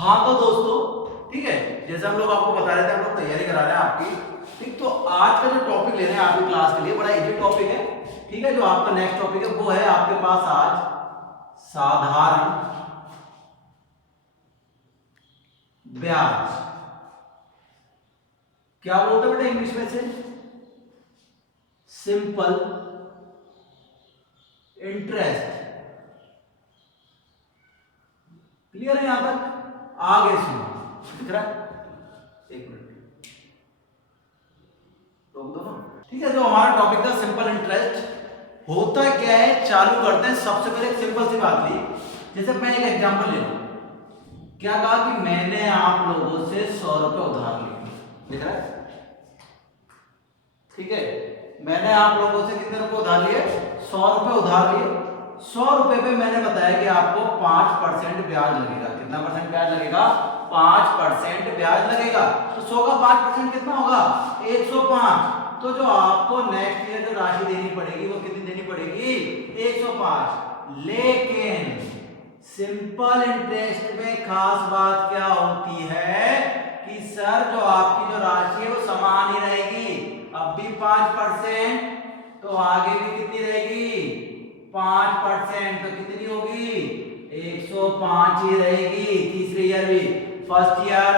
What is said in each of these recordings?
हाँ तो दोस्तों, ठीक है, जैसे हम लोग आपको बता रहे थे, हम लोग तैयारी करा रहे हैं आपकी। ठीक, तो आज का जो टॉपिक ले रहे हैं आपकी क्लास के लिए बड़ा इजी टॉपिक है। ठीक है, जो आपका नेक्स्ट टॉपिक है वो है आपके पास आज साधारण ब्याज। क्या बोलते हैं बेटा इंग्लिश में से? Simple interest. क्लियर है यहां तक? आगे सुनो, दिख रहा है? एक मिनट रोक दो ना। ठीक है, जो हमारा टॉपिक था सिंपल इंटरेस्ट, होता क्या है चालू करते हैं। सबसे पहले एक सिंपल सी बात ली, जैसे मैं एक एग्जांपल ले लूं। क्या कहा कि मैंने आप लोगों से 100 रुपए उधार लिए। दिख रहा है? ठीक है, मैंने आप लोगों से कितने रुपए उधार लिए? 100 रुपए उधार लिए। 100 रुपए पे मैंने बताया कि आपको 5% ब्याज लगेगा। कितना परसेंट ब्याज लगेगा? 5% ब्याज लगेगा। तो 100 का 5% कितना होगा? 105। तो जो आपको नेक्स्ट ईयर जो राशि देनी पड़ेगी वो कितनी देनी पड़ेगी? 105। लेकिन सिंपल इंटरेस्ट में खास बात क्या होती है कि सर जो आपकी जो राशि है वो समान ही रहेगी। अब भी 5%, तो आगे भी कितनी रहेगी? 5%। तो कितनी होगी? 105 ही रहेगी। तीसरे ईयर भी, first year,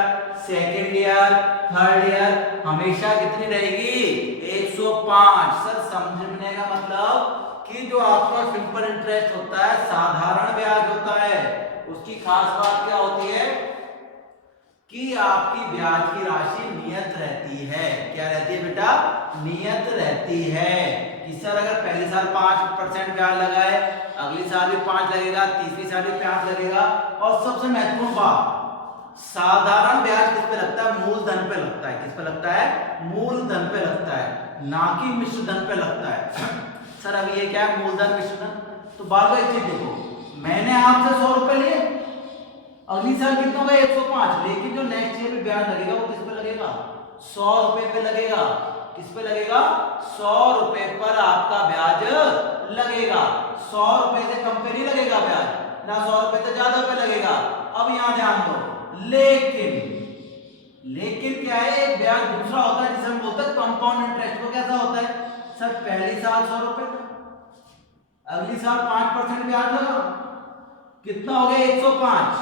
second year, third year, हमेशा कितनी रहेगी? 105। सर समझने का मतलब कि जो आपका सिंपल इंटरेस्ट होता है, साधारण ब्याज होता है, उसकी खास बात क्या होती है कि आपकी ब्याज की राशि नियत रहती है। क्या रहती है बेटा? नियत रहती है। कि सर अगर पहले साल 5% ब्याज लगा है, अगली साल भी 5 लगेगा, तीसरी साल भी 5 लगेगा। और सबसे महत्वपूर्ण बात, साधारण ब्याज किस पे लगता है? मूलधन पे लगता है। किस पे लगता है? मूलधन पे लगता है, ना कि मिश्रधन पे लगता है। सर अभी ये क्या है? मूलधन मिश्रधन। तो बात एक चीज देखो, मैंने आपसे 100 रुपए लिए, अगली साल कितना होगा? 105। लेकिन जो नेक्स्ट ईयर में ब्याज लगेगा वो किस पे लगेगा? 100 रुपए पे लगेगा। किस पे लगेगा? 100 रुपए पर आपका ब्याज लगेगा। 100 रुपए से कम पे नहीं लगेगा ब्याज, ना 100 रुपए से ज्यादा पे लगेगा। अब यहां ध्यान दो, लेकिन क्या है, एक ब्याज दूसरा होता है जिसे हम बोलते हैं कंपाउंड इंटरेस्ट। वो कैसा होता है? सर पहली साल 100 रुपए, अगली साल 5% ब्याज लगा, कितना हो गया? 105।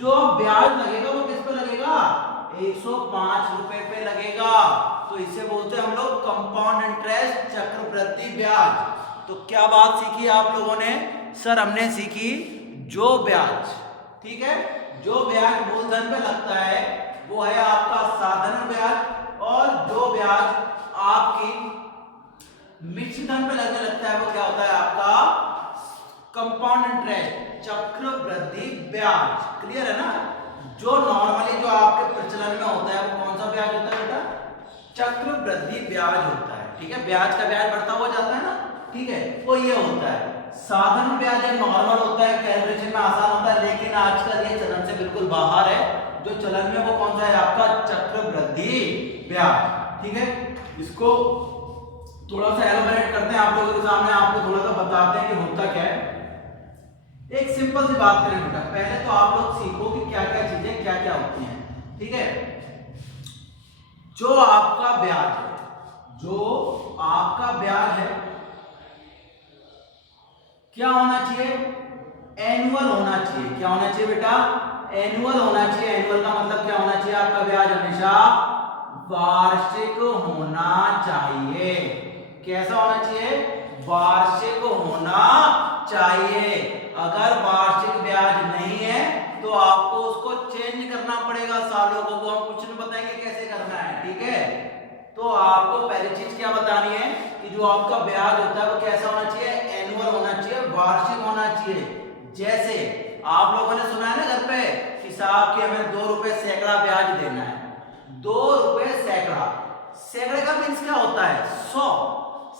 जो ब्याज लगेगा वो किस पे लगेगा? 105 रुपए पे लगेगा। तो इसे बोलते हैं हम लोग कंपाउंड इंटरेस्ट, चक्रवृद्धि ब्याज। तो क्या बात सीखी आप लोगों ने? सर हमने सीखी जो ब्याज, ठीक है, जो ब्याज मूलधन पे लगता है वो है आपका साधारण ब्याज, और जो ब्याज आपकी मिश्रधन पे लगने लगता है वो क्या होता है? आपका कंपाउंड इंटरेस्ट, चक्रवृद्धि ब्याज। क्लियर है ना? जो नॉर्मली जो आपके प्रचलन में होता है वो कौन सा ब्याज होता है बेटा? चक्रवृद्धि ब्याज होता है। ठीक है, ब्याज का ब्याज बढ़ता हुआ जाता है ना, ठीक है, वो ये होता है। साधारण ब्याज एक नॉर्मल होता है, कैलकुलेशन में आसान होता है, लेकिन आजकल ये चलन से बिल्कुल बाहर है। जो चलन में वो कौन सा है? आपका चक्रवृद्धि ब्याज। ठीक है, इसको थोड़ा सा एलोबरेट करते हैं आप लोगों के सामने, आपको थोड़ा सा बताते हैं कि होता क्या है। एक सिंपल सी बात करें बेटा, पहले तो आप लोग सीखो कि क्या क्या चीजें क्या क्या होती हैं। ठीक है, जो आपका ब्याज है, जो आपका ब्याज है, क्या होना चाहिए? एनुअल होना चाहिए। क्या होना चाहिए बेटा? एनुअल होना चाहिए। एनुअल का मतलब क्या होना चाहिए? आपका ब्याज हमेशा वार्षिक होना चाहिए। कैसा होना चाहिए? वार्षिक होना चाहिए। अगर वार्षिक ब्याज नहीं है तो आपको उसको चेंज करना पड़ेगा सालों को। हम कुछ नहीं बताएंगे कैसे करना है, ठीक है। तो आपको पहली चीज क्या बतानी है कि जो आपका ब्याज होता है वो कैसा होना चाहिए? एनुअल होना चाहिए, वार्षिक होना चाहिए। जैसे आप लोगों ने सुना है ना घर पे कि साहब कि हमें 2 रुपए सैकड़ा ब्याज देना है। 2 रुपए सैकड़ा, सैकड़े का मीन्स क्या होता है? 100।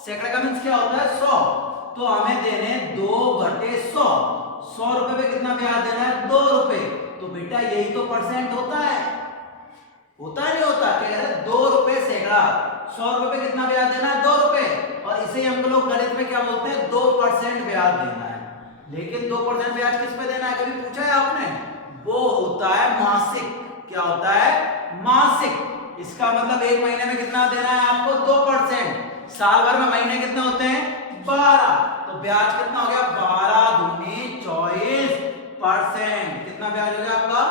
सैकड़े का मीन्स क्या होता है? 100। तो हमें देने 2/100। 100 रुपए पे कितना ब्याज देना है? 2 रुपए। तो बेटा यही तो परसेंट होता है, होता है नहीं होता? कह रहे 2 रुपए सैकड़ा, 100 रुपए पे कितना ब्याज देना है? 2 रुपए। और इसे हम लोग गणित में क्या बोलते हैं? 2% ब्याज देना है। लेकिन 2% ब्याज किस पे देना है? कभी पूछा है आपने? वो होता होता है मासिक। क्या होता है? मासिक। इसका मतलब एक महीने में कितना देना है आपको? 2%। साल भर में महीने कितने होते हैं? 12। तो ब्याज कितना हो गया? 12 दूनी 24%। कितना ब्याज हो गया आपका?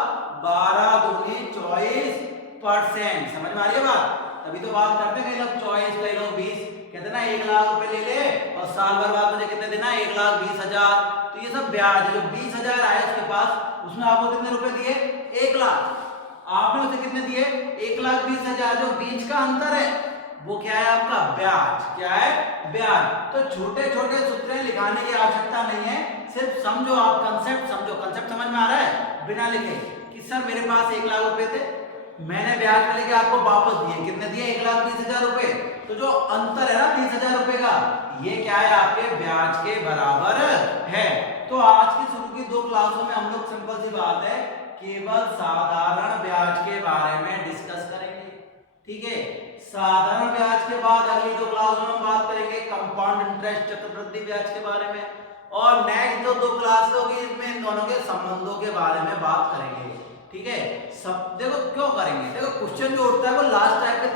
12 दूनी 24%। समझ में आ रही है बात? तभी तो बात करते हैं, कई लोग 24, कई लोग 20, कहते हैं ना 1 लाख रुपए ले ले और साल भर बाद मुझे कितने देना? 1,20,000। तो ये सब ब्याज है। जो 20,000 आया उसके पास, उसमें आपको कितने रुपए दिए? 1 लाख। आपने उसे कितने दिए? 1,20,000। जो बीच का अंतर है वो क्या है आपका? ब्याज। क्या है? ब्याज। तो छोटे छोटे सूत्र लिखाने की आवश्यकता नहीं है, सिर्फ समझो आप, कंसेप्ट समझो। कंसेप्ट समझ में आ रहा है बिना लिखे कि सर मेरे पास 1 लाख रुपए थे, मैंने ब्याज में लेके आपको वापस दिए। कितने दिए? 1,20,000 रुपए। तो जो अंतर है ना 20,000 रुपए का, ये क्या है? आपके ब्याज के बराबर है। तो आज की शुरू की 2 क्लासों में हम लोग सिंपल सी बात है, केवल साधारण ब्याज के बारे में डिस्कस करेंगे। ठीक है? साधारण ब्याज के बाद अगली 2 क्लासों में हम बात करेंगे कंपाउंड इंटरेस्ट, चक्रवृद्धि ब्याज के बारे में। और नेक्स्ट जो 2 क्लास होगी इसमें इन दोनों के संबंधों के बारे में बात करेंगे। ठीक है? सब देखो क्यों करेंगे, देखो क्वेश्चन जो उठता है वो लास्ट टाइप के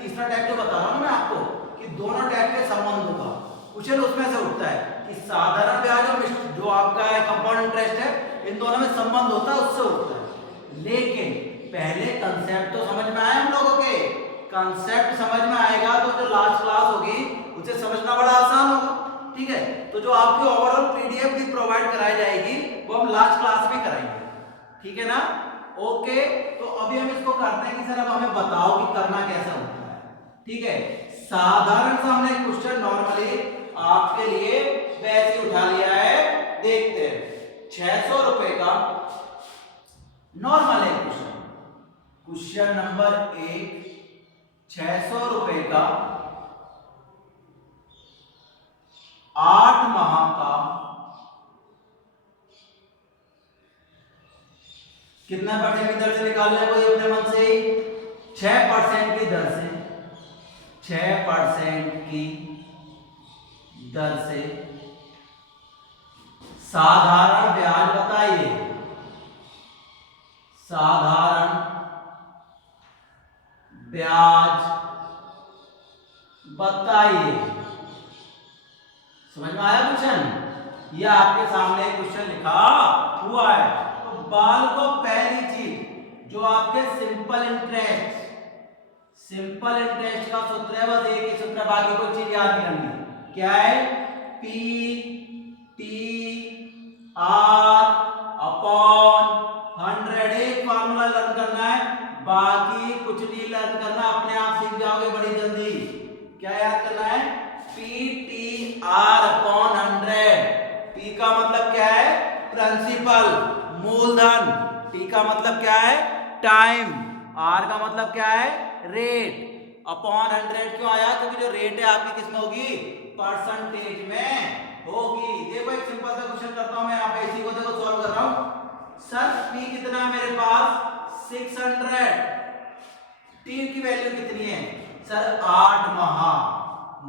तीसरा टाइप जो बता रहा हूं मैं आपको कि दोनों टाइप के संबंध होगा, क्वेश्चन उसमें से उठता है कि साधारण ब्याज और जो आपका है कंपाउंड इंटरेस्ट है, इन दोनों में संबंध होता है, उससे उठता है। लेकिन पहले कंसेप्ट तो समझ में आया हम लोगों के? कंसेप्ट समझ में आएगा तो जो लास्ट क्लास होगी उसे समझना बड़ा आसान होगा। ठीक है? तो जो आपकी ओवरऑल पीडीएफ भी प्रोवाइड कराई जाएगी वो हम लास्ट क्लास में कराएंगे। ठीक है ना? ओके। तो अभी हम इसको करते हैं कि सर अब हमें बताओ कि करना कैसा होता है। ठीक है? साधारण सा हमने क्वेश्चन नॉर्मली आपके लिए वैसे उठा लिया है, देखते हैं। 600 रुपए का नॉर्मल है क्वेश्चन। क्वेश्चन नंबर 1, 600 रुपए का 8 माह का कितना परसेंट की दर से निकालना है कोई अपने मन से ही? 6% की दर से, 6% की दर से साधारण ब्याज बताइए। साधारण ब्याज बताइए। समझ में आया क्वेश्चन? यह आपके सामने क्वेश्चन लिखा हुआ है। तो बाल को पहली चीज जो आपके सिंपल इंटरेस्ट, सिंपल इंटरेस्ट का सूत्र है, बस एक ही सूत्र, बाकी कोई चीज याद नहीं करनी। क्या है? P T R upon 100। एक फार्मूला लर्न करना है, बाकी कुछ नहीं लर्न करना, अपने आप सीख जाओगे बड़ी जल्दी। क्या याद करना है? P T R upon 100। P का मतलब क्या है? प्रिंसिपल, मूलधन। टी का मतलब क्या है? टाइम। आर का मतलब क्या है? रेट। अपॉन 100 क्यों आया? क्योंकि जो रेट है आपकी किसमें होगी? परसेंटेज में होगी। देखो एक सिंपल सा क्वेश्चन करता हूं मैं यहाँ पे, इसी को देखो सॉल्व कर रहा हूं। सर पी कितना है मेरे पास? 600। टी की वैल्यू कितनी है? सर 8 माह।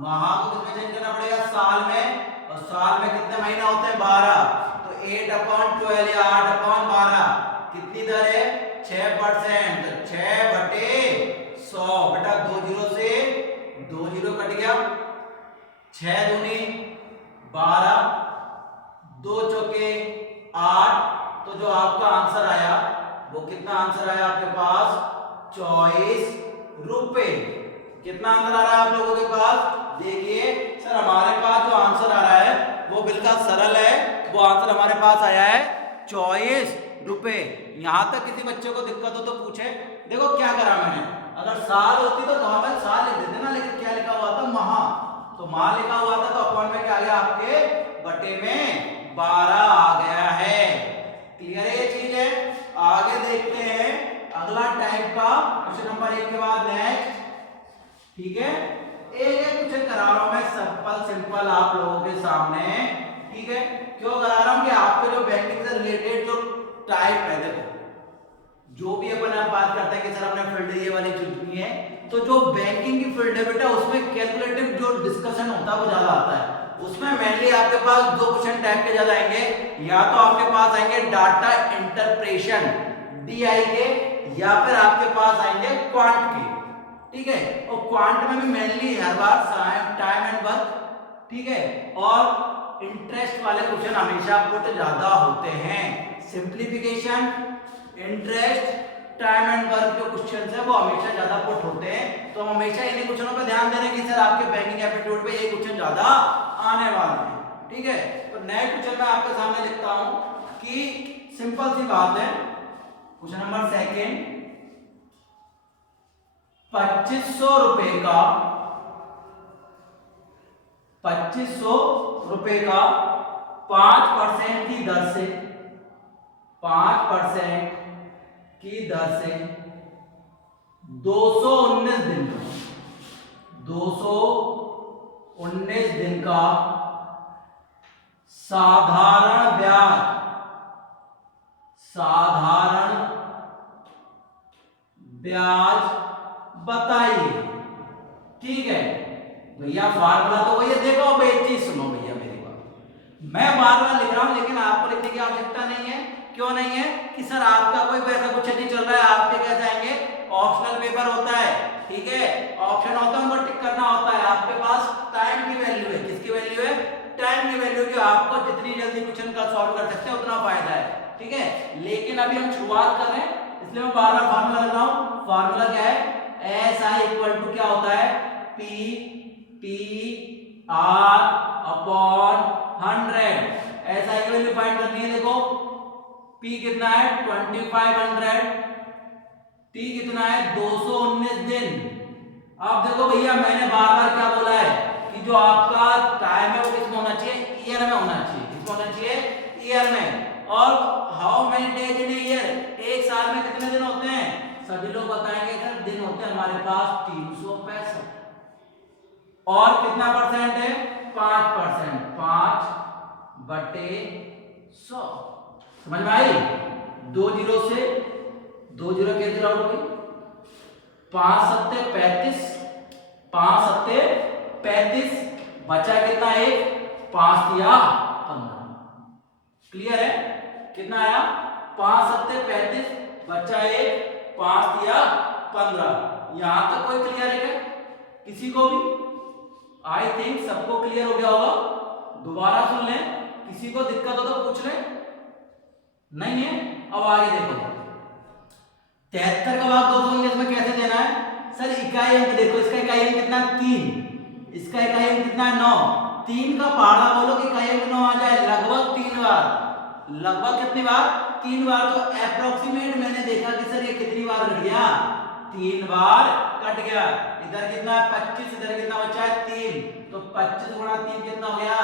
माह को किसमें चेंज करना पड़ेगा? साल में। और साल में कितने महीने होते हैं? 12। तो 8/12 या 8/12 कितनी दर है? 6%। तो 6/100 बेटा, 2 जीरो से 2 जीरो कट गया, 6 दूनी 12, 2 चौके 8। तो जो आपका आंसर आया वो कितना आंसर आया आपके पास? 24 रुपए। कितना आंसर आ रहा है आप लोगों के पास? देखिए सर हमारे पास जो आंसर आ रहा है वो बिल्कुल सरल है। वो आंसर हमारे पास आया है 24 रुपए। यहां तक किसी बच्चे को दिक्कत हो तो पूछे। देखो क्या करा मैंने, अगर साल होती तो नॉर्मल साल लिख देते ना, लेकिन क्या लिखा हुआ था? माह। तो माह लिखा हुआ था तो अपॉन में क्या आ गया आपके? बटे में 12 आ गया है। क्लियर है ये चीज है? आगे देखते हैं अगला टाइप का क्वेश्चन नंबर 1 के बाद नेक्स्ट। ठीक है? एक एक क्वेश्चन करा रहा हूं मैं, सिंपल आप लोगों के सामने। ठीक है? क्यों करा रहा हूं कि आपके जो बैंकिंग से रिलेटेड जो टाइप है, देखो जो भी अपन आप बात करते हैं कि सर हमने फील्ड ये वाली चुनी है, तो जो बैंकिंग की फील्ड है बेटा उसमें कैलकुलेटिव जो डिस्कशन होता है वो ज्यादा आता है। उसमें मेनली आपके पास 2 क्वेश्चन टाइप के ज्यादा आएंगे। या तो आपके पास आएंगे डाटा इंटरप्रेशन, DI के या फिर आपके पास आएंगे क्वांट के, ठीक है। और क्वांट में भी mainly her bar time and work, ठीक है, और इंटरेस्ट वाले क्वेश्चन हमेशा पुट ज्यादा होते हैं। Simplification, interest, time and work जो क्वेश्चन है वो हमेशा ज्यादा पुट होते हैं। तो हम हमेशा इन्हीं क्वेश्चनों पे ध्यान दे रहे हैं कि सर आपके बैंकिंग एप्टीट्यूड पे ये क्वेश्चन ज्यादा आने वाले हैं, ठीक है। तो नए क्वेश्चन मैं आपके सामने लिखता हूं कि सिंपल सी बात है, क्वेश्चन नंबर सेकंड, 2500 रुपए का 5% की दर से 5% की दर से 219 दिन का साधारण ब्याज बताइए, ठीक है। भैया फार्मूला तो भैया देखो, बेटी सुनो भैया मेरी बात, मैं बार बार लिख रहा हूं लेकिन आपको लिखने की आवश्यकता नहीं है। क्यों नहीं है? कि सर आपका कोई पैसा कुछ नहीं चल रहा है, आपके कैसे आएंगे, ऑप्शनल पेपर होता है, ठीक है, ऑप्शन होता है, उनको टिक करना होता है। आपके पास टाइम की वैल्यू है, किसकी वैल्यू है, टाइम की वैल्यू, की आपको जितनी जल्दी क्वेश्चन का सॉल्व कर सकते हैं उतना फायदा है, ठीक है। लेकिन अभी हम शुरुआत कर रहे हैं इसलिए मैं बार बार फार्मूला लग रहा हूं। फार्मूला क्या है, SI इक्वल टू क्या होता है, PR अपॉन 100। SI की वैल्यू फाइंड करनी है, देखो P कितना है 2500, T कितना है 219 दिन। अब देखो भैया मैंने बार बार क्या बोला है कि जो आपका टाइम है वो किसमें होना चाहिए, ईयर में होना चाहिए। किसमें होना चाहिए, ईयर में। और how many days in year, एक साल में कितने दिन होते हैं, सभी लोग बताएंगे सर दिन होते हैं हमारे पास 365। और कितना परसेंट है, 5%, 5/100। समझ में आई? 2 जीरो से 2 जीरो कैंसिल आउट हो गई, 5 सत्ते 35, 5 सत्ते 35, बचा कितना, 1, 5 दिया 15। क्लियर है? कितना आया, 5 सत्ते 35, बचा 1, 5 दिया 15। यहां तक कोई क्लियर है क्या, किसी को भी? आई थिंक सबको क्लियर हो गया होगा। दोबारा सुन लें, किसी को दिक्कत हो तो पूछ लें, नहीं है? अब आगे देखो, 73 का भाग 219 में कैसे देना है, सर इकाई अंक देखो, इसका इकाई अंक कितना 3, इसका इकाई अंक कितना 9, 3 का पहाड़ा बोलो कि इकाई अंक 9 आ जाए, लगभग 3 बार, लगभग कितनी बार, 3 बार। तो अप्रोक्सीमेट मैंने देखा कि सर ये कितनी बार कट गया, 3 बार कट गया। इधर कितना 25, इधर कितना बचा है 3, तो 25 गुणा 3 कितना हो गया,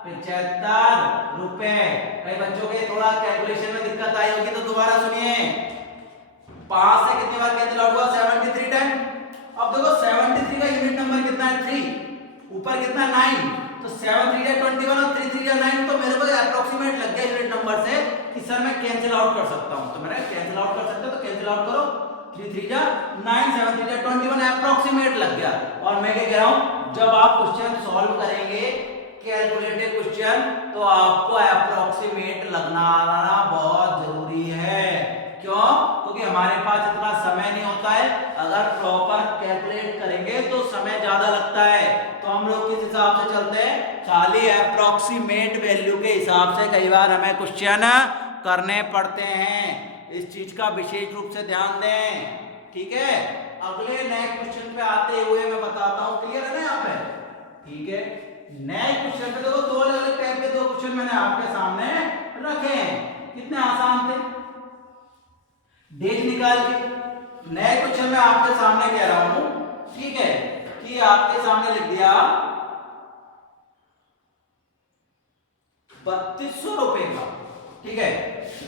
75 रुपए। कई बच्चों के थोड़ा कैलकुलेशन में दिक्कत आई होगी तो दोबारा सुनिए, 5 से कितनी बार कैंसिल आउट हुआ, 73 टाइम। अब देखो 73 का यूनिट नंबर कितना है 3, ऊपर कितना 9, तो 7 3 या 21 और 3 3 या 9, तो मेरे को अप्रोक्सीमेट लग गया यूनिट नंबर से कि सर मैं कैंसिल आउट कर सकता हूं। तो मैंने कैंसिल आउट कर सकते हो तो कैंसिल आउट करो, 3 3 या 9, 7 3 या 21 अप्रोक्सीमेट लग गया। और मैं क्या कह रहा हूं, जब आप क्वेश्चन सॉल्व करेंगे कैलकुलेटेड क्वेश्चन, तो आपको अप्रोक्सीमेट लगना बहुत जरूरी है। क्यों? क्योंकि हमारे पास इतना समय नहीं होता है, अगर प्रॉपर कैलकुलेट करेंगे तो समय ज्यादा लगता है। तो हम लोग किस हिसाब से चलते हैं, खाली अप्रोक्सीमेट वैल्यू के हिसाब से कई बार हमें क्वेश्चन करने पड़ते हैं। इस चीज का विशेष रूप से ध्यान दें, ठीक है। अगले नेक्स्ट क्वेश्चन पे आते हुए मैं बताता हूं, क्लियर है ना यहाँ पे, ठीक है। नेक्स्ट क्वेश्चन पे देखो, 2 अलग अलग टाइप के 2 क्वेश्चन मैंने आपके सामने रखे हैं, कितने आसान थे, डेज निकाल के। नेक्स्ट क्वेश्चन मैं आपके सामने कह रहा हूं, ठीक है, कि आपके सामने लिख दिया 3200 रुपए का, ठीक है।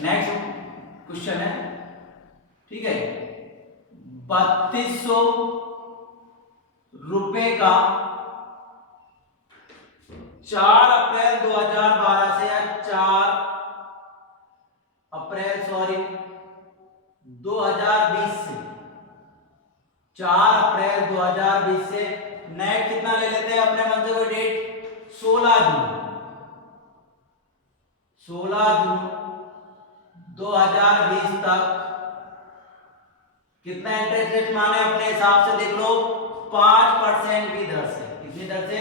नेक्स्ट क्वेश्चन है, ठीक है, 3200 रुपए का 4 अप्रैल 2012 से, या 4 अप्रैल 2020 से, 4 अप्रैल 2020 से नेक्स्ट कितना ले लेते हैं अपने मन से कोई डेट, 16 जून 16 जून 2020 तक कितना इंटरेस्ट रेट माने अपने हिसाब से देख लो, 5% की दर से। कितनी दर से?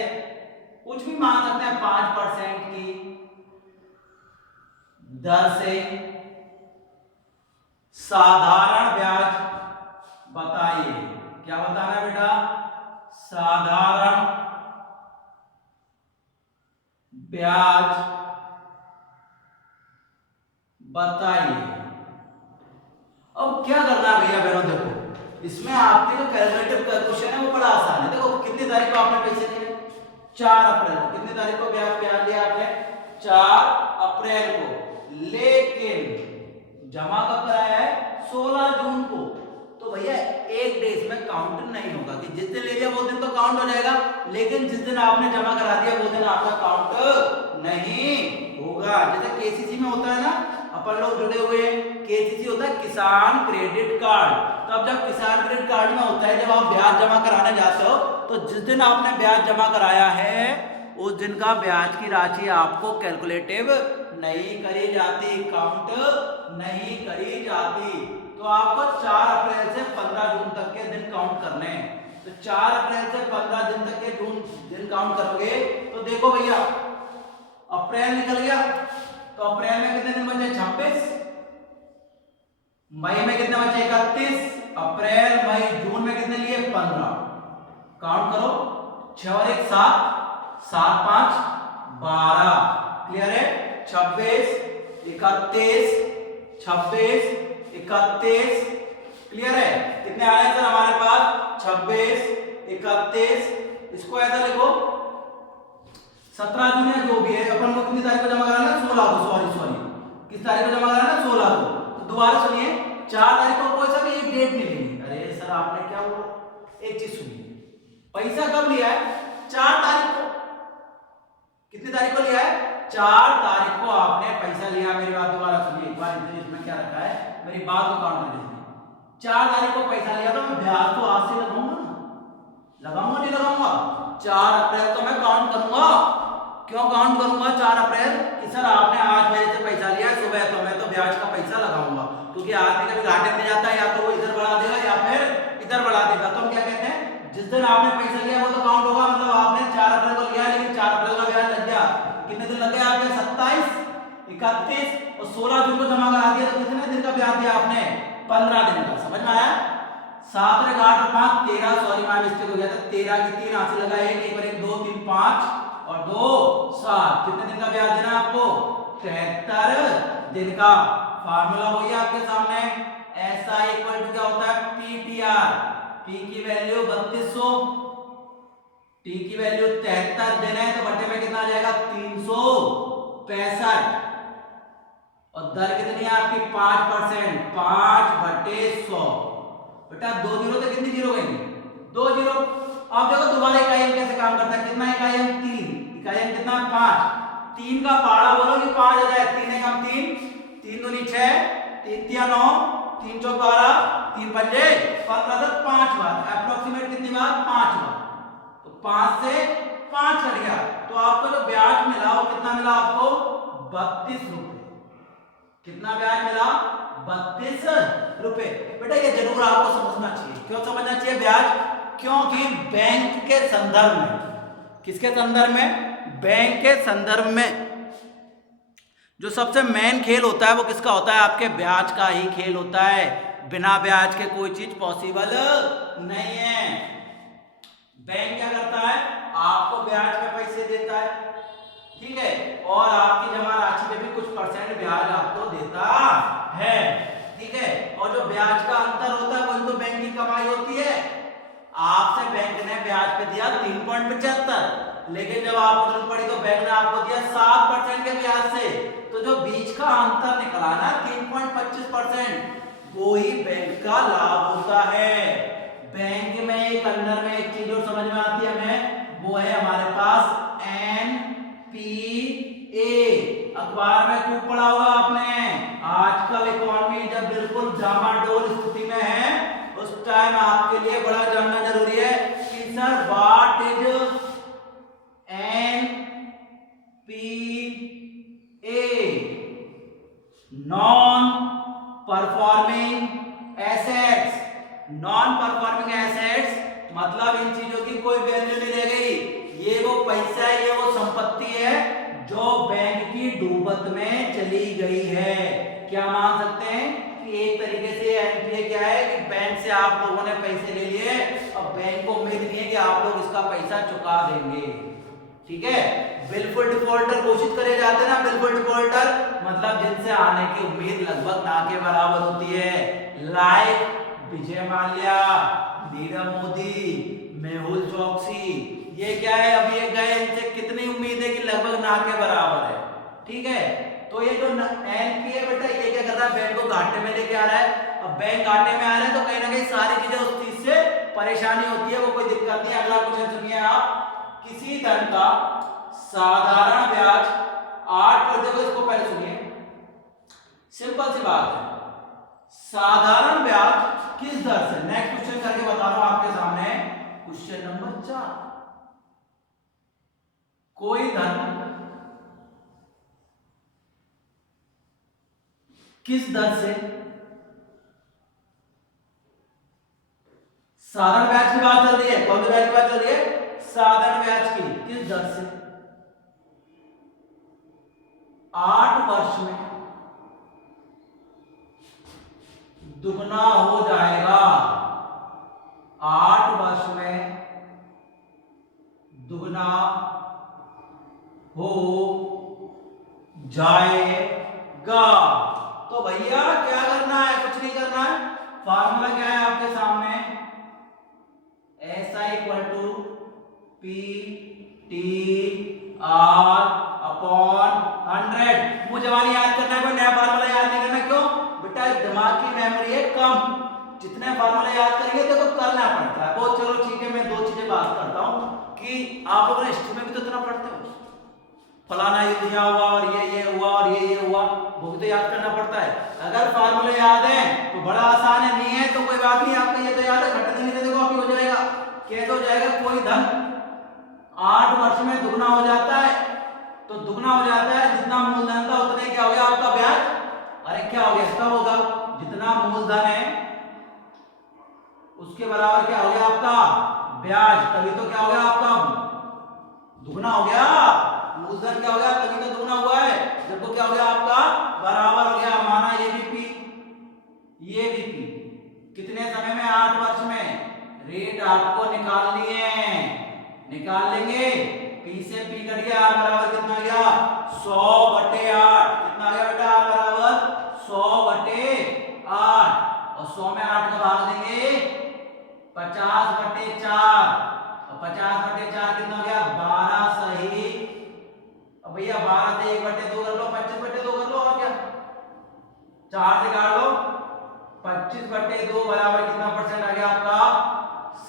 कुछ भी मान सकते हैं, 5% की दर से साधारण ब्याज बताइए। क्या बताना है बेटा? साधारण ब्याज बताइए। अब क्या करना है भैया बहनों, देखो इसमें आपके जो कैलकुलेटिव क्वेश्चन है वो बड़ा आसान है। देखो कितनी तारीख को आपने पैसे लिए? 4 अप्रैल को। कितनी तारीख को ब्याज लिया आपने? 4 अप्रैल को। लेकिन जमा कब कराया है? 16 जून को। तो भैया एक डे इसमें काउंट नहीं होगा कि जिस दिन ले लिया वो दिन तो काउंट हो जाएगा, लेकिन जिस दिन आपने जमा करा दिया वो दिन आपका काउंट नहीं होगा। जैसे केसीसी में होता है ना, अपन लोग जुड़े हुए हैं, केसीसी होता है किसान क्रेडिट कार्ड। तो अब जब किसान क्रेडिट कार्ड में होता है, जब आप ब्याज जमा कराने जाते हो तो जिस दिन आपने ब्याज जमा कराया है उस दिन का ब्याज की राशि आपको कैलकुलेटिव नहीं करी जाती, काउंट नहीं करी जाती। तो आपको 4 अप्रैल से 15 जून तक के दिन काउंट करने हैं। तो 4 अप्रैल से 15 दिन तक के दिन काउंट करोगे तो देखो भैया अप्रैल निकल गया, तो अप्रैल में कितने दिन बचे? 26। मई में कितने बचे? 31। अप्रैल मई जून में कितने लिए? 15। काउंट करो, 6 और 1 7, 7 5 12। क्लियर है? 26 31 26 31। क्लियर है? कितने आ रहे हैं सर हमारे पास? 26 31। इसको ऐसा लिखो 17 जून या जो भी है, अपन को कितनी तारीख को जमा कराना है? 16 को। सॉरी किस तारीख को जमा कराना है? 16 को। तो दोबारा सुनिए, 4 तारीख को कोई सा भी एक डेट नहीं लेनी। अरे सर आपने क्या बोला? एक चीज सुनिए, पैसा कब लिया है? 4 तारीख को। कितनी तारीख को लिया है? 4 तारीख को आपने पैसा लिया। मेरी बात दोबारा सुनिए एक बार, इसमें क्या रखा है, मेरी बात को काउंट कर लीजिए। 4 तारीख को पैसा लिया तो मैं ब्याज तो आज से लगाऊंगा ना, लगाऊंगा नहीं लगाऊंगा? 4 अप्रैल तो मैं काउंट करूंगा। क्यों काउंट करूंगा 4 अप्रैल? कि सर आपने आज मेरे से पैसा लिया सुबह, तो मैं तो ब्याज का पैसा लगाऊंगा, क्योंकि आदमी कभी घाटे में जाता है, या तो वो इधर बढ़ा देगा या फिर इधर बढ़ा देगा। तो हम क्या कहते हैं, जिस दिन आपने पैसा लिया वो तो काउंट होगा, मतलब आपने 4 अप्रैल को लिया लेकिन 4 अप्रैल का ब्याज लग गया। कितने दिन लग गए आपके? 27 31 और 16 जून को जमा करा दिया, तो कितने दिन का ब्याज दिया आपने? 15 दिन का। समझ में आया? 7 और 8 और 5 13, सॉरी माय मिस्टेक हो गया था, 13 की 3 हाथ से लगाए, 1 और 1 2 3 5 और 2 7। कितने दिन का ब्याज देना आपको? 73 दिन का। फार्मूला वही आपके सामने, SI इक्वल टू क्या होता है? PTR। P की वैल्यू 3200, T की वैल्यू 73 दिन है, तो बटे में कितना आ जाएगा? 365। और दर कितनी है आपकी? 5%। 5/100। बेटा 2 जीरो तो कितनी जीरो गई? 2 जीरो। अब देखो दोबारा इकाई अंक कैसे काम करता है। कितना इकाई अंक? 3। इकाई अंक कितना? 5। 3 का पाड़ा बोलो कि 5 हो जाए। 3 एक हम 3, 3 दूनी 6, 3 तिया 9, 3 चौक 12, 3 पंजे 15, 5 बार अप्रोक्सीमेट कितनी बार? 5 बार। तो 5 से 5 कट गया, तो आपको जो ब्याज मिला वो कितना मिला आपको? 32 रुपए। कितना ब्याज मिला? 32 रुपए। बेटा ये जरूर आपको समझना चाहिए। क्यों समझना चाहिए ब्याज? क्योंकि बैंक के संदर्भ में, किसके संदर्भ में? बैंक के संदर्भ में जो सबसे मेन खेल होता है वो किसका होता है? आपके ब्याज का ही खेल होता है। बिना ब्याज के कोई चीज पॉसिबल नहीं है। बैंक क्या करता है? आपको ब्याज पे पैसे देता है, ठीक है, और आपकी जमा राशि पे भी कुछ परसेंट ब्याज आपको देता है, ठीक है। और जो ब्याज का अंतर होता है वही तो बैंक की कमाई होती है। आपसे बैंक ने ब्याज पे दिया 3.75, लेकिन जब आपको जरूरत पड़ी तो बैंक ने आपको दिया 7% के ब्याज से। तो जो बीच का अंतर निकला ना 3.25%, वो ही बैंक का लाभ होता है। बैंक में एक अंदर में एक चीज और समझ में आती है हमें, वो है हमारे पास NPA। अखबार में खूब पढ़ा होगा आपने। आजकल इकोनॉमी जब बिल्कुल डामाडोल स्थिति में है, उस टाइम आपके लिए बड़ा जानना जरूरी है कि sir what is NPA, non performing assets. Non performing assets मतलब इन चीजों की कोई वैल्यू नहीं रह गई। ये वो पैसा है, ये वो संपत्ति है जो बैंक की डूबत में चली गई है। क्या मान सकते हैं कि एक तरीके से एनपीए क्या है कि बैंक से आप लोगों ने पैसे ले लिए, अब बैंक को उम्मीद नहीं है कि आप लोग इसका पैसा चुका देंगे। ठीक है, बिल्कुल डिफॉल्टर घोषित करे जाते हैं ना, बिल्कुल डिफॉल्टर मतलब जिनसे आने की उम्मीद लगभग ना के बराबर होती है। लाइक विजय माल्या, नीरव मोदी, मेहुल चौकसी, ये क्या है अब ये गए, इनसे कितनी उम्मीद है कि लगभग ना के बराबर है। ठीक है, तो ये जो एनपीए बेटा ये क्या कर रहा है, बैंक को घाटे में लेके आ रहा है। अब बैंक घाटे में आ रहा है तो कहीं ना कहीं सारी चीजें उस चीज से परेशानी होती है, वो कोई दिक्कत नहीं है। अगला क्वेश्चन सुनिए आप, किसी धन का साधारण ब्याज 8%, देखो इसको पहले सुनिए, सिंपल सी बात है, साधारण ब्याज किस दर से, नेक्स्ट क्वेश्चन करके बता रहा हूं आपके सामने, क्वेश्चन नंबर 4, कोई धन किस दर से, साधारण ब्याज की बात चल रही है, कौन सी ब्याज की बात चल रही है, साधारण ब्याज की, किस दर से 8 वर्ष में दुगना हो जाएगा, 8 वर्ष में दुगना हो जाएगा। तो भैया क्या करना है, कुछ नहीं करना है, फार्मूला क्या है आपके सामने, SI equal to P T R upon 100। मुझे जवानी याद करना है, कोई नया फार्मूला याद नहीं करना। क्यों बेटा, दिमाग की मेमोरी है कम, जितने फार्मूले याद करेंगे देखो करना पड़ता है वो। चलो ठीक है, मैं दो चीजें बात करता हूं कि आप लोग हिस्ट्री में भी तो इतना पढ़ते हो, फलाना युद्ध यहाँ हुआ और ये हुआ और ये हुआ, वो भी तो याद करना पड़ता है। अगर फार्मूले याद है तो बड़ा आसान है, नहीं है तो कोई बात नहीं, आपका ये तो याद है, घटने नहीं देखो अभी हो जाएगा। कैसे हो जाएगा, कोई धन 8 वर्ष में दुगना हो जाता है, तो दुगना हो जाता है, जितना मूलधन था उतने क्या हो गया आपका ब्याज, अरे क्या हो गया इसका होगा, जितना मूलधन है उसके बराबर क्या हो गया आपका ब्याज, तभी तो क्या हो गया आपका दुगना हो गया, मूलधन क्या हो गया तभी तो दुगना हुआ है, जब वो क्या हो गया आपका बराबर हो गया। माना ये भी पी, ये भी पी, कितने समय में, 8 वर्ष में। रेट आपको निकाल लिए, निकाल लेंगे, पी से पी कट गया, आर बराबर कितना आ गया 100/8, कितना आ गया बेटा आर बराबर 100/8, और 100 में 8 का भाग देंगे 50/4, और 50/4 कितना हो गया 12 सही। अब भैया 12 से 1/2 कर लो, 25/2 कर लो, और क्या 4 से काट लो, 25/2 बराबर कितना परसेंट आ गया आपका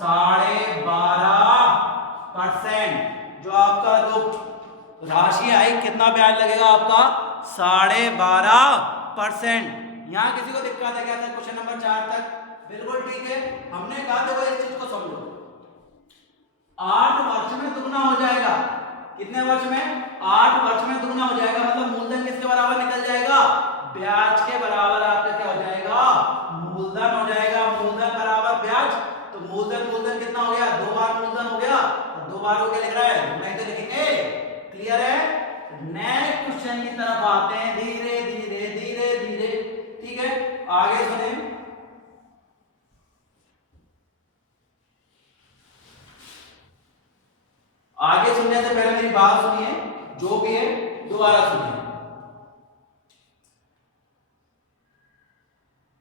12.5%। जो आपका जो राशि आई कितना ब्याज लगेगा आपका 12.5%। यहाँ किसी को दिक्कत है क्या था क्वेश्चन नंबर 4 तक, बिल्कुल ठीक है। हमने कहा देखो इस चीज को समझो, 8 वर्ष में दुगना हो जाएगा, कितने वर्ष में 8 वर्ष में दुगना हो जाएगा, मतलब मूलधन किसके बराबर निकल जाएगा, ब्याज के बराबर आपका क्या हो जाएगा मूलधन हो जाएगा, मूलधन बराबर ब्याज, तो मूलधन कितना हो गया 2 बार मूलधन हो गया, और 2 बार को क्या लिख रहा है दुगना ही तो लिखेंगे। क्लियर है, नेक्स्ट क्वेश्चन की तरफ आते हैं धीरे धीरे धीरे धीरे, ठीक है आगे सुने, आगे सुनने से पहले मेरी बात सुनिए, जो भी है दोबारा सुनिए।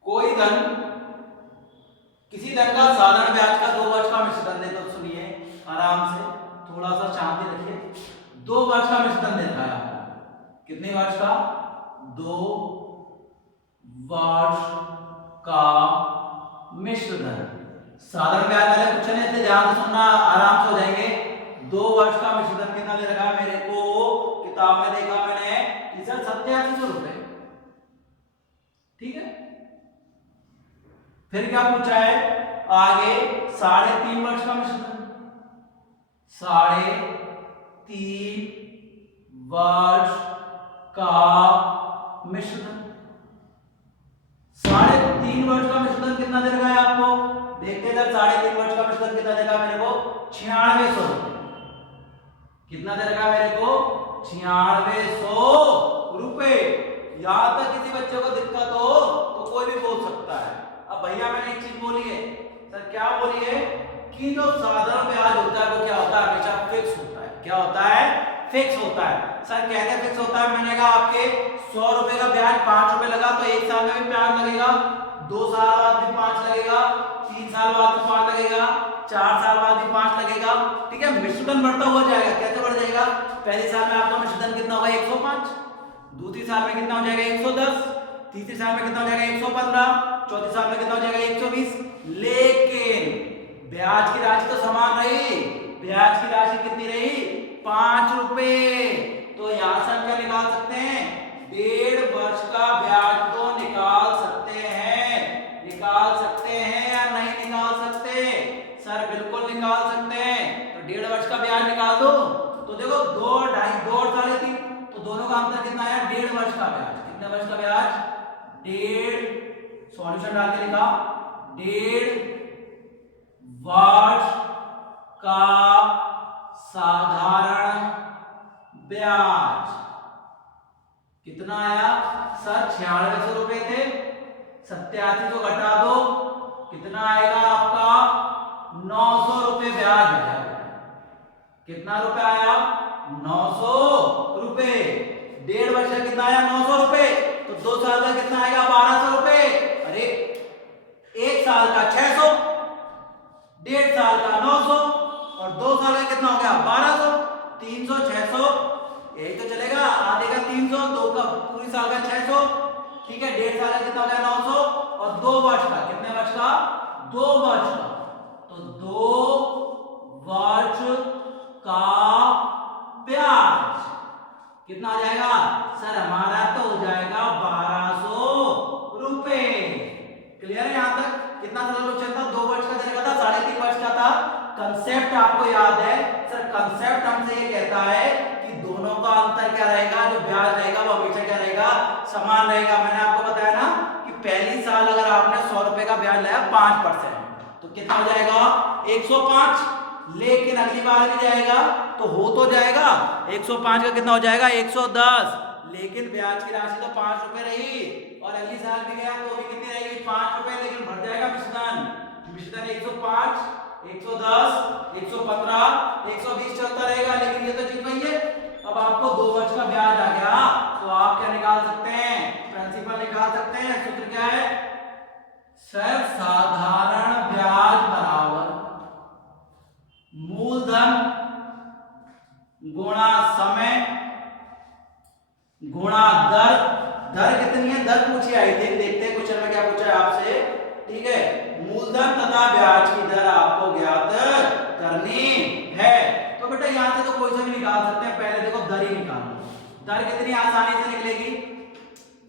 कोई धन, किसी धन का साधारण ब्याज का 2 वर्ष का मिश्रण देता, तो सुनिए आराम से, थोड़ा सा शांति रखिए, 2 वर्ष का मिश्रण देता है आपको, कितने वर्ष का 2 वर्ष का मिश्रण। साधारण ब्याज वाले क्वेश्चन है, ध्यान से सुनना, आराम से हो जाएंगे। 2 वर्ष का मिश्रण कितना दे रखा है मेरे को, किताब में देखा मैंने कि सर 8700 रुपए, ठीक है। फिर क्या पूछा है आगे, 3.5 वर्ष का मिश्रण, 3.5 वर्ष का मिश्रण, 3.5 वर्ष का मिश्रण कितना दे रखा है आपको देखते हैं 3.5 वर्ष का मिश्रण कितना देगा मेरे को 9600 रुपए। कितना देगा मेरे को 9600 रुपए। यहां तक किसी बच्चे को दिक्कत हो तो कोई भी बोल सकता है। अब भैया मैंने एक चीज बोली है सर, क्या बोली है कि जो साधारण ब्याज होता है वो क्या होता है, हमेशा फिक्स होता है। क्या होता है, फिक्स होता है। सर कैसे फिक्स होता है, मैंने कहा आपके 100 रुपए का ब्याज 5 रुपए लगा तो 1 साल में भी ब्याज लगेगा, 2 साल बाद भी 5 लगेगा, 3 साल बाद भी 5 लगेगा, 4 साल बाद भी 5 लगेगा। ठीक है, मिश्रण बढ़ता हुआ जाएगा। कैसे बढ़ जाएगा, पहले साल में आपका मिश्रण कितना होगा 105, दूसरी साल में कितना हो जाएगा 110, तीसरी साल में कितना हो जाएगा 115, चौथी साल में कितना हो जाएगा 120। लेकिन ब्याज की राशि तो समान रही, ब्याज की राशि कितनी रही 5 रुपए। तो यहां से हम क्या निकाल सकते हैं, 1.5 वर्ष का ब्याज तो निकाल सकते हैं। निकाल सकते हैं या नहीं निकाल सकते, सर बिल्कुल निकाल सकते हैं। तो 1.5 वर्ष का ब्याज निकाल दो तो देखो 2, 2.5, 2 और 3.5, तो दोनों का अंतर कितना आया 1.5 वर्ष का ब्याज। कितने वर्ष का ब्याज, 1.5, सॉल्यूशन डाल के लिखा 1.5 वर्ष का साधारण ब्याज। कितना आया सर 9600 रुपए थे, 87 को घटा दो कितना आएगा आपका 900 रुपए ब्याज आया। कितना रुपए आया 900 रुपए। 1.5 वर्ष का कितना आया 900 रुपए, तो 2 साल का कितना आएगा 1200 रुपए। अरे 1 साल का 600, 1.5 साल का 900 और 2 साल का कितना हो गया 1200, 300, 600, यही तो चलेगा। आधे का 300, 2 का पूरी साल का 600। ठीक है, 1.5 साल का कितना हो गया 900 और 2 वर्ष का, कितने वर्ष का 2 वर्ष का, तो 2 वर्ष का ब्याज कितना आ जाएगा सर, हमारा तो हो जाएगा 1200 रुपए। क्लियर है यहां तक, कितना सरल क्वेश्चन था, 2 वर्ष का देने का था, 3.5 वर्ष का था। कंसेप्ट आपको याद है सर, कंसेप्ट हमसे ये कहता है कि दोनों का अंतर क्या रहेगा, जो ब्याज रहेगा वो हमेशा क्या रहेगा, समान रहेगा। मैंने आपको बताया ना कि पहली साल अगर आपने 100 रुपए का ब्याज लाया 5% तो कितना हो जाएगा 105, लेकिन अगली बार भी जाएगा तो हो तो जाएगा 105 का कितना हो जाएगा 110, लेकिन ब्याज की राशि तो 5 रुपए रही और अगली साल भी गया तो भी कितनी रहेगी 5 रुपए, लेकिन बढ़ जाएगा मिश्रण। मिश्रण 105, 110, 115, 120 चलता रहेगा, लेकिन ये तो चीज वही है। अब आपको 2 वर्ष का ब्याज आ गया तो आप क्या निकाल सकते हैं, प्रिंसिपल निकाल सकते हैं। सूत्र क्या है सर, साधारण ब्याज बराबर मूलधन गुणा समय गुणा दर। दर कितनी है, दर पूछी आई थी, देखते हैं क्वेश्चन में क्या पूछा है आपसे। ठीक है, मूलधन तथा ब्याज की दर आपको ज्ञात करनी है। तो बेटा यहां से तो कोई सा भी निकाल सकते हैं, पहले देखो दर ही निकालो। दर कितनी आसानी से निकलेगी,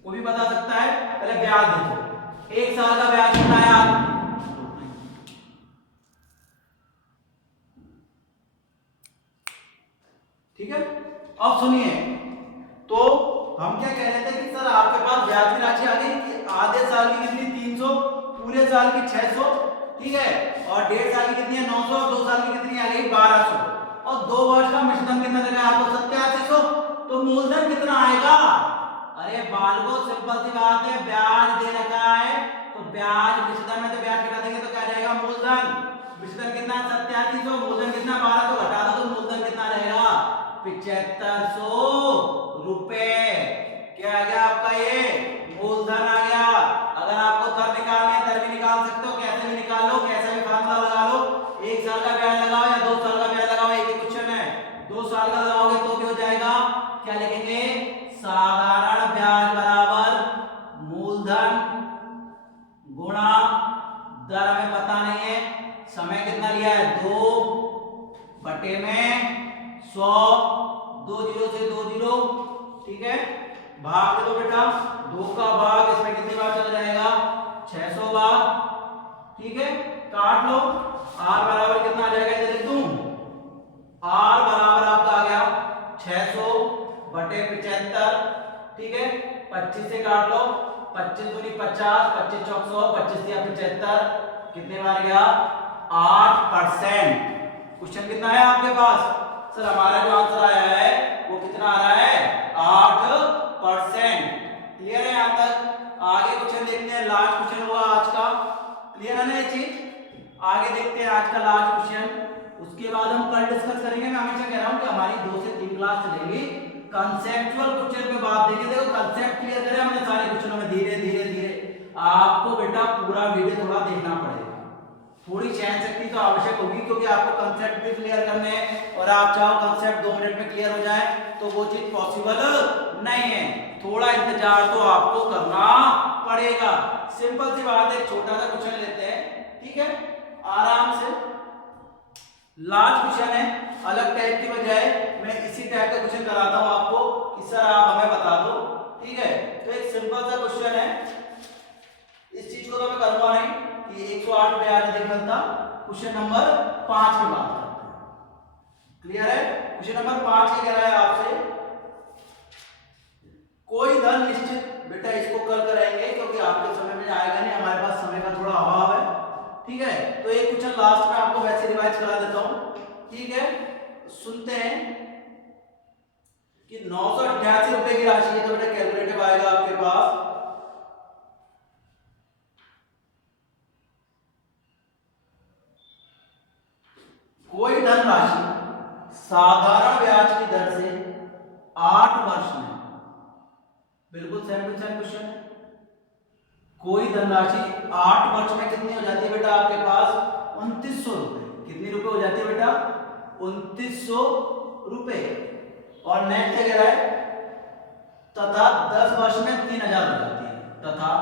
वो भी बता सकता है। पहले ब्याज देखो, 1 साल का ब्याज कितना आया, ठीक है। अब सुनिए, तो हम क्या कह रहे थे कि सर आपके पास ब्याज की राशि आ गई कि आधे साल की कितनी 300, पूरे साल की 600, ठीक है, और 1.5 साल की कितनी है 900 और 2 साल की कितनी आ गई 1200 और 2 वर्ष का मिश्रण कितना देगा आपको 8700। तो मूलधन कितना आएगा, अरे बालको सिंपल सी बात है, ब्याज दे रखा है तो ब्याज मिश्रण में से ब्याज घटा देंगे तो क्या जाएगा मूलधन। मिश्रण कितना 8700, मूलधन कितना 1200, घटा दो तो मूलधन कितना रहेगा 7500 रुपए। क्या आ गया आपका, ये मूलधन आ गया। अगर आपको दर निकालनी है दर भी निकाल सकते हो, कैसे भी निकाल लो, कैसा भी फार्मूला लगा लो। 1 साल का ब्याज लगाओ या 2 साल का ब्याज लगाओ, एक ही क्वेश्चन है। 2 साल का लगाओगे तो भी हो जाएगा। क्या लिखेंगे, साधारण ब्याज बराबर मूलधन गुणा दर, हमें पता नहीं है, समय कितना लिया है 2 बटे में 100, 2 जीरो से 2 जीरो, ठीक है, भाग दे दो बेटा, 2 का भाग इसमें कितनी बार चला जाएगा 600 बार, ठीक है, काट लो। r बराबर कितना आ जाएगा, इधर लिख दूं, r बराबर आपका आ गया 600 बटे 75, ठीक है, 25 से काट लो, 25 दूनी 50, 25 चौक 100, 25 या 75, कितने बार गया 8%। क्वेश्चन कितना है आपके पास? सर हमारा जो आंसर आया है वो कितना आ रहा है 8%। क्लियर है यहां तक? आगे क्वेश्चन देखते हैं, लास्ट क्वेश्चन होगा आज का। क्लियर है ना ये चीज? आगे देखते हैं आज का लास्ट क्वेश्चन, उसके बाद हम कल डिस्कस करेंगे। मैं हमेशा कह रहा हूं कि हमारी 2 से 3 क्लास चलेगी, कंसेप्चुअल क्वेश्चन पे बात देंगे। देखो कंसेप्ट क्लियर करें हमने सारे क्वेश्चनों में, धीरे धीरे धीरे। आपको बेटा पूरा वीडियो थोड़ा देखना पड़ेगा, थोड़ी सहन शक्ति तो आवश्यक होगी, क्योंकि आपको कंसेप्ट भी क्लियर करने हैं और आप चाहो कंसेप्ट 2 मिनट में क्लियर हो जाए तो वो चीज पॉसिबल नहीं है। थोड़ा इंतजार तो आपको करना पड़ेगा। सिंपल सी बात है, छोटा सा क्वेश्चन लेते हैं, ठीक है, आराम से। लास्ट क्वेश्चन है, अलग टाइप की बजाय मैं इसी टाइप का क्वेश्चन कराता हूं आपको कि सर आप हमें बता दो, ठीक है। तो एक सिंपल सा क्वेश्चन है, इस चीज को तो मैं करूंगा नहीं कि 108 ब्याज अधिक बनता। क्वेश्चन नंबर 5 की बात करते हैं। क्लियर है? क्वेश्चन नंबर 5 ये कह रहा है आपसे, कोई धन निश्चित, बेटा इसको कल कराएंगे क्योंकि आपके समय में आएगा नहीं, हमारे पास समय का थोड़ा अभाव है, ठीक है। तो एक क्वेश्चन लास्ट में आपको वैसे रिवाइज करा देता हूं, ठीक है। सुनते हैं कि 988 रुपए की राशि है, तो बेटा कैलकुलेटर आएगा आपके पास। कोई धनराशि साधारण ब्याज की दर से 8 वर्ष में, बिल्कुल सेम टू सेम क्वेश्चन है। कोई धनराशि 8 वर्ष में कितनी हो जाती है बेटा आपके पास? 2900 रुपए। कितनी रुपए हो जाती है बेटा? 2900 रुपए। और नेक्स्ट क्या कह रहा है? तथा 10 वर्ष में 3000 हो जाती है, तथा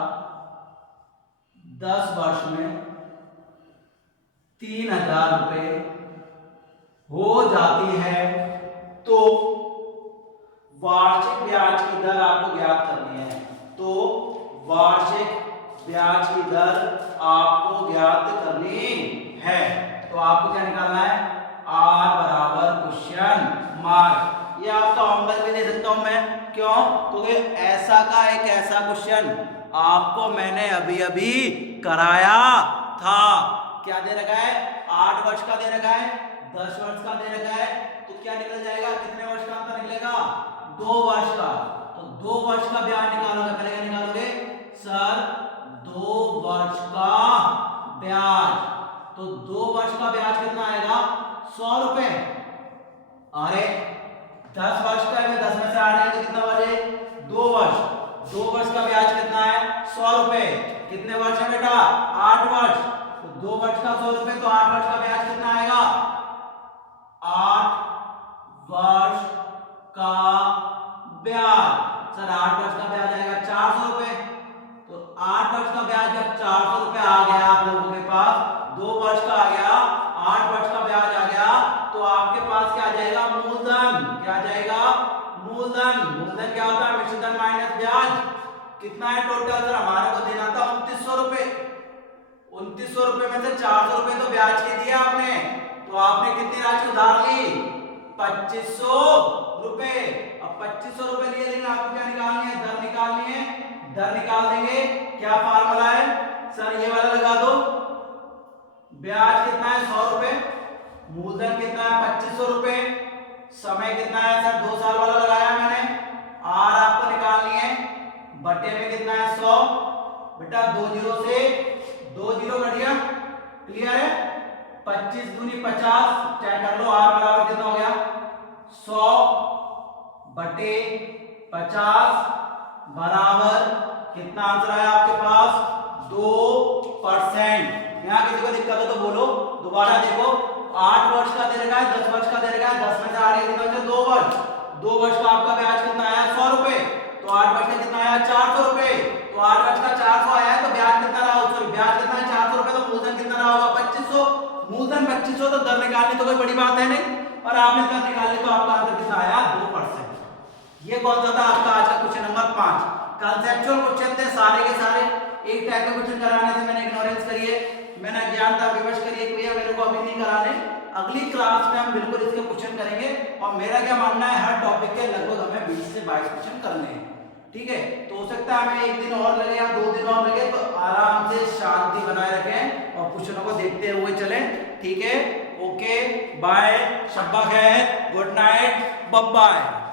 10 वर्ष में 3000 रुपए हो जाती है। तो वार्षिक ब्याज की दर आपको ज्ञात करनी है। तो वार्षिक ब्याज की दर आपको ज्ञात करनी है। तो आपको क्या निकालना है? आर बराबर क्वेश्चन मार्क। ये आपका होमवर्क भी दे सकता हूं मैं, क्यों? क्योंकि ऐसा का एक ऐसा क्वेश्चन आपको मैंने अभी अभी कराया था। क्या दे रखा है? 8 वर्ष का दे रखा है, 10 वर्ष का दे रखा है। तो क्या निकल जाएगा? कितने वर्ष का अंतर निकलेगा? 2 वर्ष का। तो 2 वर्ष का ब्याज निकालोगे, पहले क्या निकालोगे? सर 2 वर्ष का ब्याज। तो 2 वर्ष का ब्याज कितना आएगा? 100 रुपए। अरे 10 वर्ष का है, 10 में से 8 है तो कितना बचे? 2 वर्ष। 2 वर्ष का ब्याज कितना है? 100 रुपए। कितने वर्ष है बेटा? 8 वर्ष। तो 2 वर्ष का 100 रुपए, तो 8 वर्ष का ब्याज कितना आएगा? 8 वर्ष का ब्याज। सर 8 वर्ष का ब्याज आएगा 400 रुपए। तो 8 वर्ष का ब्याज जब 400 रुपए आ गया आप लोगों के पास, 2 वर्ष का आ गया, 8 वर्ष का ब्याज आ गया, तो आपके पास क्या आ जाएगा? मूलधन। क्या आ जाएगा? मूलधन। मूलधन क्या होता है? मिश्र धन माइनस ब्याज। कितना है टोटल? सर हमारे को देना था 2900 रुपए। 2900 रुपए में से 400 रुपए तो ब्याज के दिया आपने, तो आपने कितनी राशि उधार ली? 2500 रुपए। अब 2500 रुपए लिए, लेकिन आपको क्या निकालनी है? दर निकालनी है। दर निकाल देंगे। क्या फार्मूला है? सर ये वाला लगा दो। ब्याज कितना है? 100 रुपए। मूलधन कितना है? 2500 रुपए। समय कितना है? सर 2 साल वाला लगाया मैंने। आर आपको निकालनी है, बटे में कितना है? 100। बेटा 2 जीरो से 2 जीरो कट गया। क्लियर है? 25 दूनी 50, चाहे कर लो। आर बराबर कितना हो गया? 100 बटे 50 बराबर कितना आंसर आया आपके पास? 2%। यहाँ किसी को दिक्कत हो तो बोलो। दोबारा देखो, 8 वर्ष का दे रखा है, 10 वर्ष का दे रखा है, 10 में से 8 कितना बचा? 2 वर्ष। 2 वर्ष का आपका ब्याज कितना आया? 100 रुपए। तो 8 वर्ष का कितना आया? 400 रुपए। तो 8 वर्ष का 400 आया है, तो ब्याज कितना रहा? सॉरी, ब्याज कितना है? 400 रुपए। तो मूलधन कितना रहा होगा? 2500। मूलधन 2500, तो दर निकालनी तो कोई बड़ी बात है नहीं, और आपने दर निकाल ली, तो आपका आंसर कितना आया? 2%। ये कौन सा था आपका आज का क्वेश्चन नंबर 5? कंसेप्चुअल क्वेश्चन थे सारे के सारे। एक टाइप का क्वेश्चन कराने से मैंने इग्नोरेंस करी है, मैंने अज्ञानता विवश करी है कि भैया मेरे को अभी नहीं कराने, अगली क्लास में हम बिल्कुल इसके क्वेश्चन करेंगे। और मेरा क्या मानना है, हर टॉपिक के लगभग हमें 20 से 22 क्वेश्चन करने हैं, ठीक है। तो हो सकता है हमें 1 दिन और लगे या 2 दिन और लगे, तो आराम से शांति बनाए रखें और क्वेश्चनों को देखते हुए चलें, ठीक है। ओके बाय, शब्बा खैर, गुड नाइट, बाय बाय।